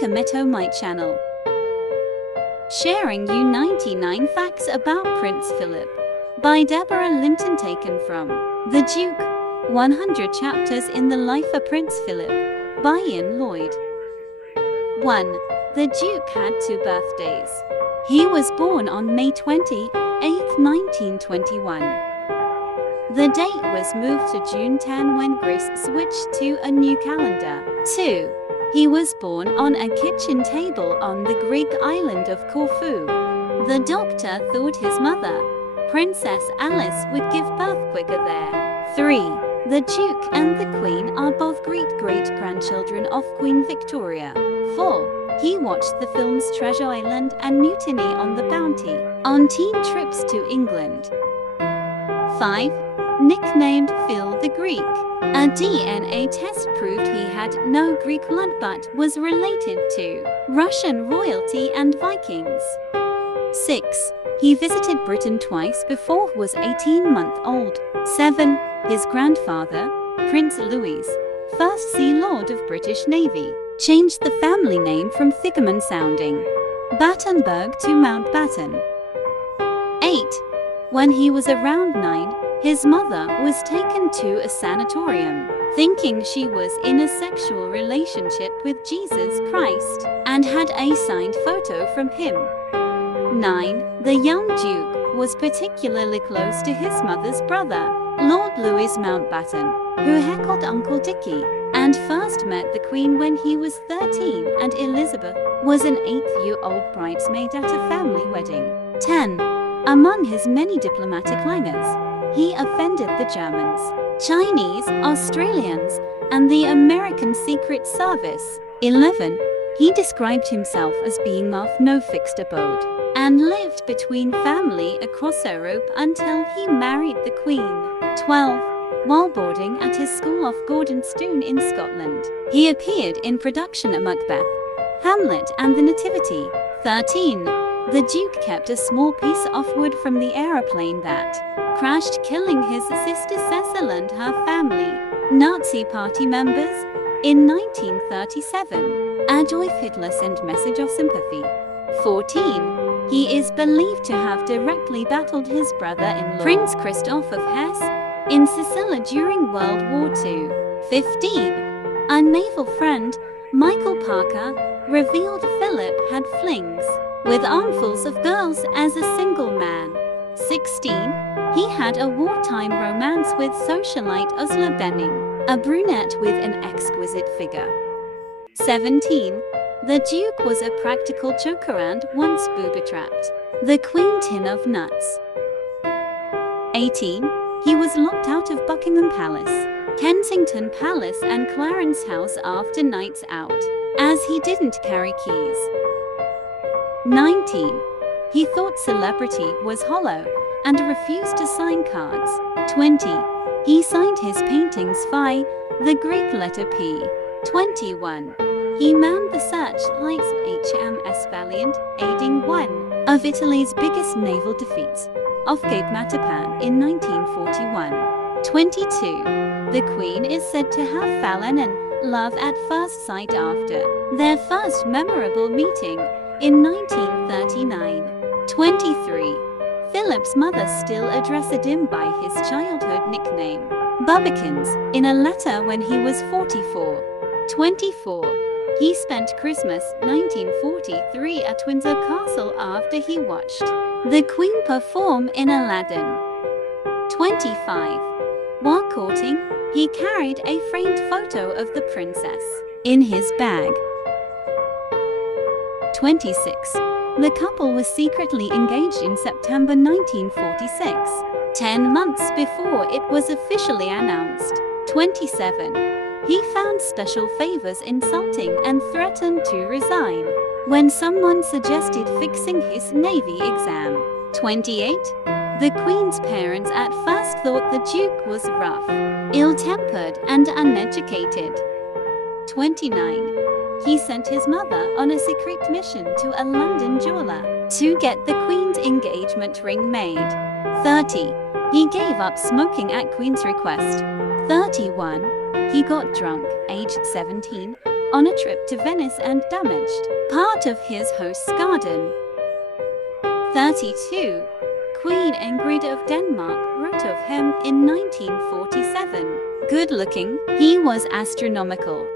Cometto My channel. Sharing you 99 facts about Prince Philip by Deborah Linton, taken from The Duke, 100 chapters in the life of Prince Philip by Ian Lloyd. 1. The Duke had 2 birthdays. He was born on May 28, 1921. The date was moved to June 10 when Grace switched to a new calendar. 2. He was born on a kitchen table on the Greek island of Corfu. The doctor thought his mother, Princess Alice, would give birth quicker there. 3. The Duke and the Queen are both great-grandchildren of Queen Victoria. 4. He watched the films Treasure Island and Mutiny on the Bounty on teen trips to England. 5. Nicknamed Phil the Greek. A DNA test proved he had no Greek blood but was related to Russian royalty and Vikings. 6. He visited Britain twice before he was 18-month-old. 7. His grandfather, Prince Louis, first Sea Lord of British Navy, changed the family name from Thickman-sounding Battenberg to Mountbatten. 8. When he was around 9, his mother was taken to a sanatorium, thinking she was in a sexual relationship with Jesus Christ, and had a signed photo from him. 9. The young Duke was particularly close to his mother's brother, Lord Louis Mountbatten, who heckled Uncle Dickie, and first met the Queen when he was 13 and Elizabeth was an 8-year-old bridesmaid at a family wedding. 10. Among his many diplomatic langers, he offended the Germans, Chinese, Australians, and the American Secret Service. 11. He described himself as being of no fixed abode, and lived between family across Europe until he married the Queen. 12. While boarding at his school of Gordonstoun in Scotland, he appeared in production of Macbeth, Hamlet, and the Nativity. 13. The Duke kept a small piece of wood from the aeroplane that crashed, killing his sister Cecil and her family, Nazi party members. In 1937, Adolf Hitler sent message of sympathy. 14. He is believed to have directly battled his brother-in-law, Prince Christoph of Hesse, in Sicily during World War II. 15. A naval friend, Michael Parker, revealed Philip had flings with armfuls of girls as a single man. 16. He had a wartime romance with socialite Ursula Benning, a brunette with an exquisite figure. 17. The Duke was a practical joker and once booby-trapped the Queen tin of nuts. 18. He was locked out of Buckingham Palace, Kensington Palace, and Clarence House after nights out, as he didn't carry keys. 19. He thought celebrity was hollow and refused to sign cards. 20. He signed his paintings phi, the Greek letter P. 21. He manned the searchlights HMS Valiant, aiding one of Italy's biggest naval defeats, off Cape Matapan in 1941. 22. The Queen is said to have fallen in love at first sight after their first memorable meeting in 1939. 23. Philip's mother still addressed him by his childhood nickname, Bubbikins, in a letter when he was 44. 24. He spent Christmas 1943 at Windsor Castle after he watched the Queen perform in Aladdin. 25. While courting, he carried a framed photo of the princess in his bag. 26. The couple was secretly engaged in September 1946, 10 months before it was officially announced. 27. He found special favors insulting and threatened to resign when someone suggested fixing his Navy exam. 28. The Queen's parents at first thought the Duke was rough, ill-tempered, and uneducated. 29. He sent his mother on a secret mission to a London jeweler to get the Queen's engagement ring made. 30. He gave up smoking at Queen's request. 31. He got drunk, aged 17, on a trip to Venice and damaged part of his host's garden. 32. Queen Ingrid of Denmark wrote of him in 1947. Good looking, he was astronomical.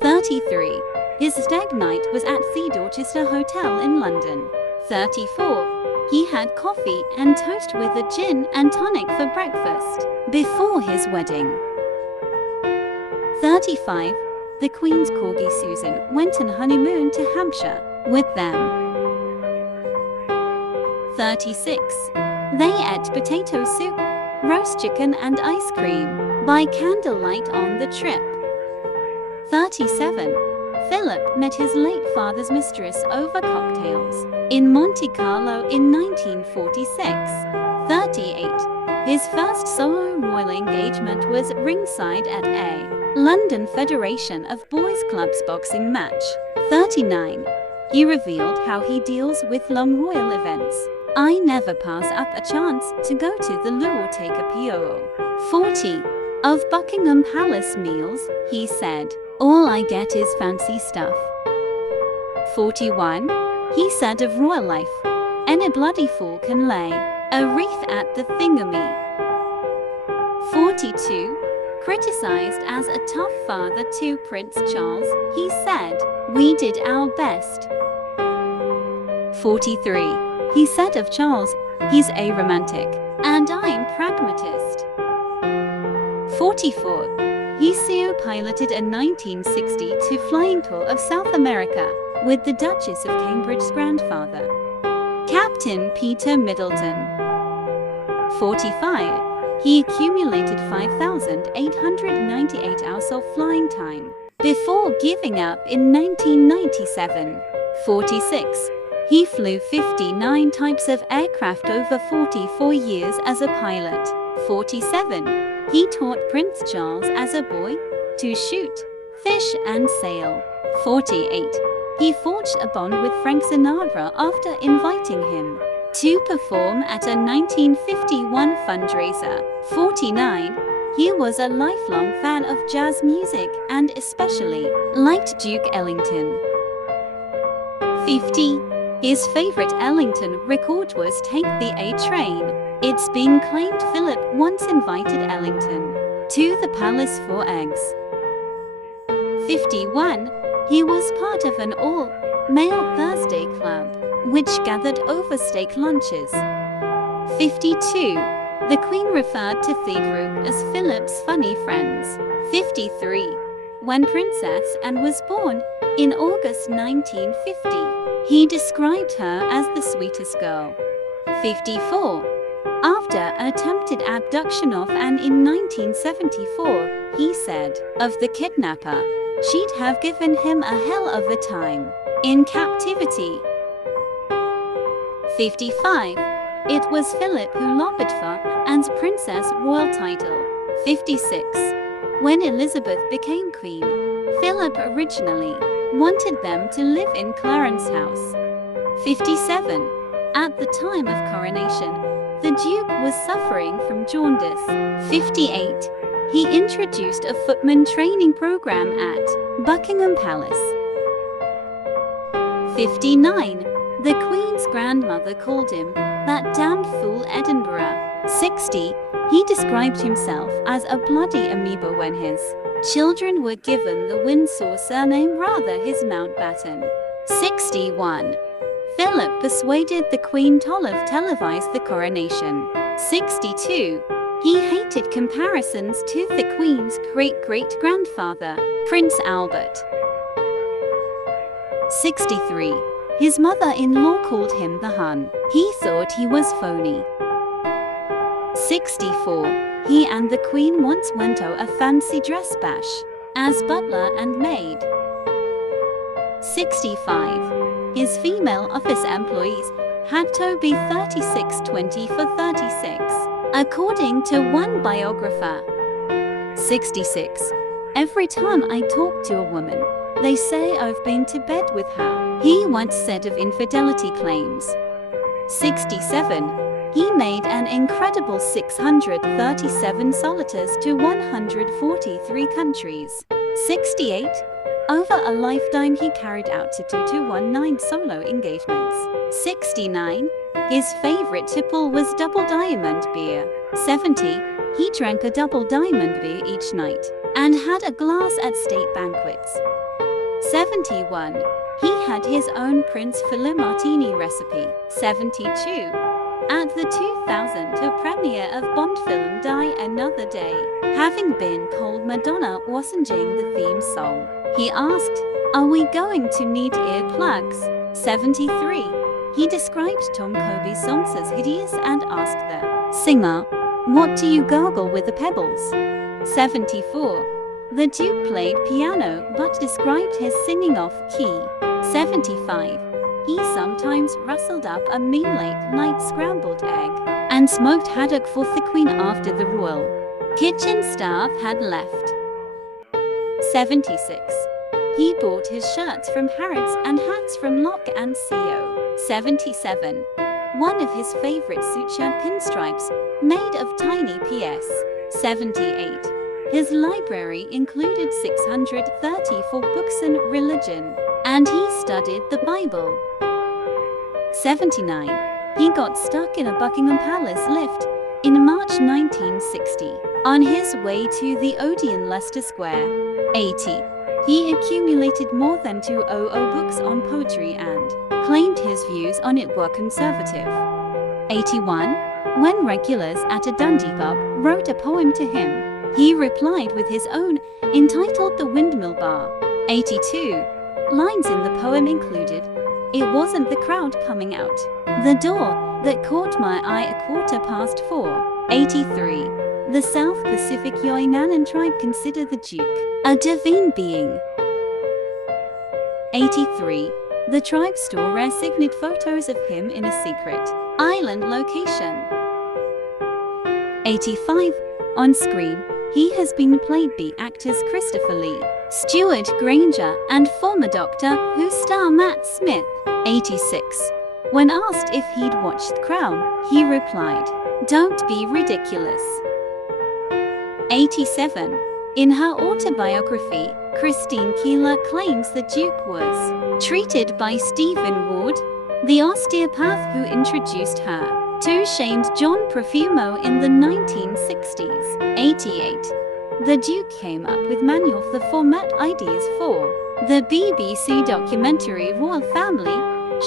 33. His stag night was at the Dorchester Hotel in London. 34. He had coffee and toast with a gin and tonic for breakfast before his wedding. 35. The Queen's corgi Susan went on honeymoon to Hampshire with them. 36. They ate potato soup, roast chicken and ice cream by candlelight on the trip. 37. Philip met his late father's mistress over cocktails in Monte Carlo in 1946. 38. His first solo royal engagement was ringside at a London Federation of Boys Clubs boxing match. 39. He revealed how he deals with long royal events. I never pass up a chance to go to the loo or take a PO. 40. Of Buckingham Palace meals, he said, all I get is fancy stuff. 41. He said of royal life, any bloody fool can lay a wreath at the thingamy. 42. Criticized as a tough father to Prince Charles, he said, we did our best. 43. He said of Charles, he's a romantic, and I'm pragmatist. 44. He piloted a 1962 flying tour of South America with the Duchess of Cambridge's grandfather, Captain Peter Middleton. 45. He accumulated 5,898 hours of flying time before giving up in 1997. 46. He flew 59 types of aircraft over 44 years as a pilot. 47. He taught Prince Charles as a boy to shoot, fish and sail. 48. He forged a bond with Frank Sinatra after inviting him to perform at a 1951 fundraiser. 49. He was a lifelong fan of jazz music and especially liked Duke Ellington. 50. His favorite Ellington record was Take the A Train. It's been claimed Philip once invited Ellington to the palace for eggs. 51. He was part of an all-male Thursday club, which gathered over steak lunches. 52. The Queen referred to the group as Philip's funny friends. 53. When Princess Anne was born in August 1950, he described her as the sweetest girl. 54. After an attempted abduction of Anne in 1974, he said of the kidnapper, she'd have given him a hell of a time in captivity. 55. It was Philip who lobbied for Anne's Princess Royal title. 56. When Elizabeth became queen, Philip originally wanted them to live in Clarence House. 57. At the time of coronation, the Duke was suffering from jaundice. 58. He introduced a footman training program at Buckingham Palace. 59. The Queen's grandmother called him that damned fool Edinburgh. 60. He described himself as a bloody amoeba when his children were given the Windsor surname rather his Mountbatten. 61. Philip persuaded the Queen to televise the coronation. 62. He hated comparisons to the Queen's great-great-grandfather, Prince Albert. 63. His mother-in-law called him the Hun. He thought he was phony. 64. He and the Queen once went to a fancy dress bash as butler and maid. 65. His female office employees had to be 36-20 for 36, according to one biographer. 66. Every time I talk to a woman, they say I've been to bed with her, he once said of infidelity claims. 67. He made an incredible 637 sonatas to 143 countries. 68. Over a lifetime he carried out 219 solo engagements. 69. His favorite tipple was double diamond beer. 70. He drank a double diamond beer each night and had a glass at state banquets. 71. He had his own Prince Philip martini recipe. 72. At the 2002 premiere of Bond film Die Another Day, having been told Madonna wasn't singing the theme song, he asked, "Are we going to need earplugs?" 73. He described Tom Kobe's songs as hideous and asked the singer, "What do you gargle with the pebbles?" 74. The Duke played piano but described his singing off-key. 75. He sometimes rustled up a meal late-night scrambled egg and smoked haddock for the Queen after the royal kitchen staff had left. 76. He bought his shirts from Harrods and hats from Lock & Co. 77. One of his favorite suture pinstripes, made of tiny PS. 78. His library included 634 books in religion, and he studied the Bible. 79. He got stuck in a Buckingham Palace lift in March 1960 on his way to the Odeon Leicester Square. 80. He accumulated more than 200 books on poetry and claimed his views on it were conservative. 81. When regulars at a Dundee pub wrote a poem to him, he replied with his own, entitled The Windmill Bar. 82. Lines in the poem included, "It wasn't the crowd coming out the door that caught my eye 4:15." 83. The South Pacific Yoinanan tribe consider the Duke a divine being. 83. The tribe store rare signet photos of him in a secret island location. 85. On screen, he has been played by actors Christopher Lee, Stuart Granger, and former Doctor Who star Matt Smith. 86. When asked if he'd watched Crown, he replied, "Don't be ridiculous." 87. In her autobiography, Christine Keeler claims the Duke was treated by Stephen Ward, the osteopath who introduced her to shamed John Profumo in the 1960s. 88. The Duke came up with many of the format ideas for the BBC documentary Royal Family,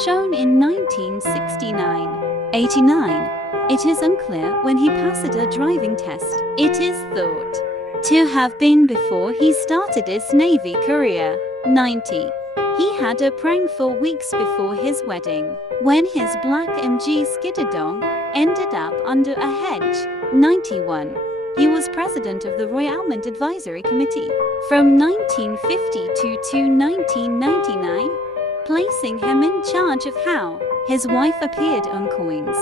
shown in 1969. 89. It is unclear when he passed a driving test. It is thought to have been before he started his Navy career. 90. He had a prank for weeks before his wedding, when his black MG Skidderdong ended up under a hedge. 91. He was president of the Royal Almond Advisory Committee from 1952 to 1999, placing him in charge of how his wife appeared on coins.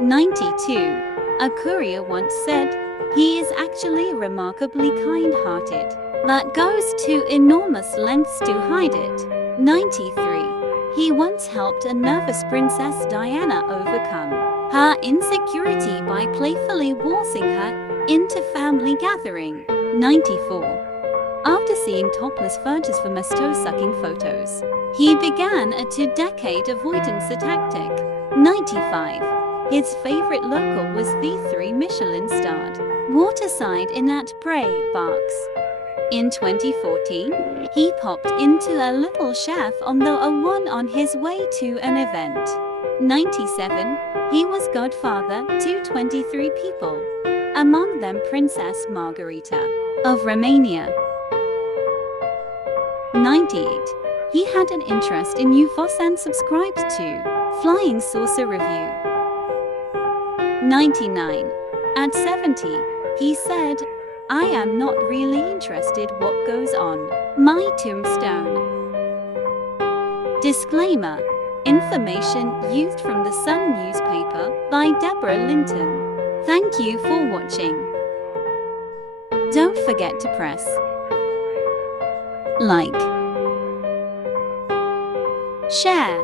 92. A courier once said, "He is actually remarkably kind-hearted, that goes to enormous lengths to hide it." 93. He once helped a nervous Princess Diana overcome her insecurity by playfully waltzing her into family gathering. 94. After seeing topless photos for Mesto-sucking photos, he began a 2-decade avoidance tactic. 95. His favorite local was the 3 Michelin-starred Waterside Inn at Bray, Berks. In 2014, he popped into a little chef on the A1 on his way to an event. 97. He was godfather to 23 people, among them Princess Margarita of Romania. 98. He had an interest in UFOs and subscribed to Flying Saucer Review. 99. At 70, he said, "I am not really interested what goes on my tombstone." Disclaimer. Information used from the Sun newspaper by Deborah Linton. Thank you for watching. Don't forget to press like, share,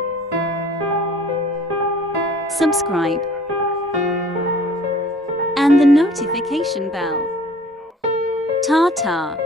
subscribe, and the notification bell. Ta-ta.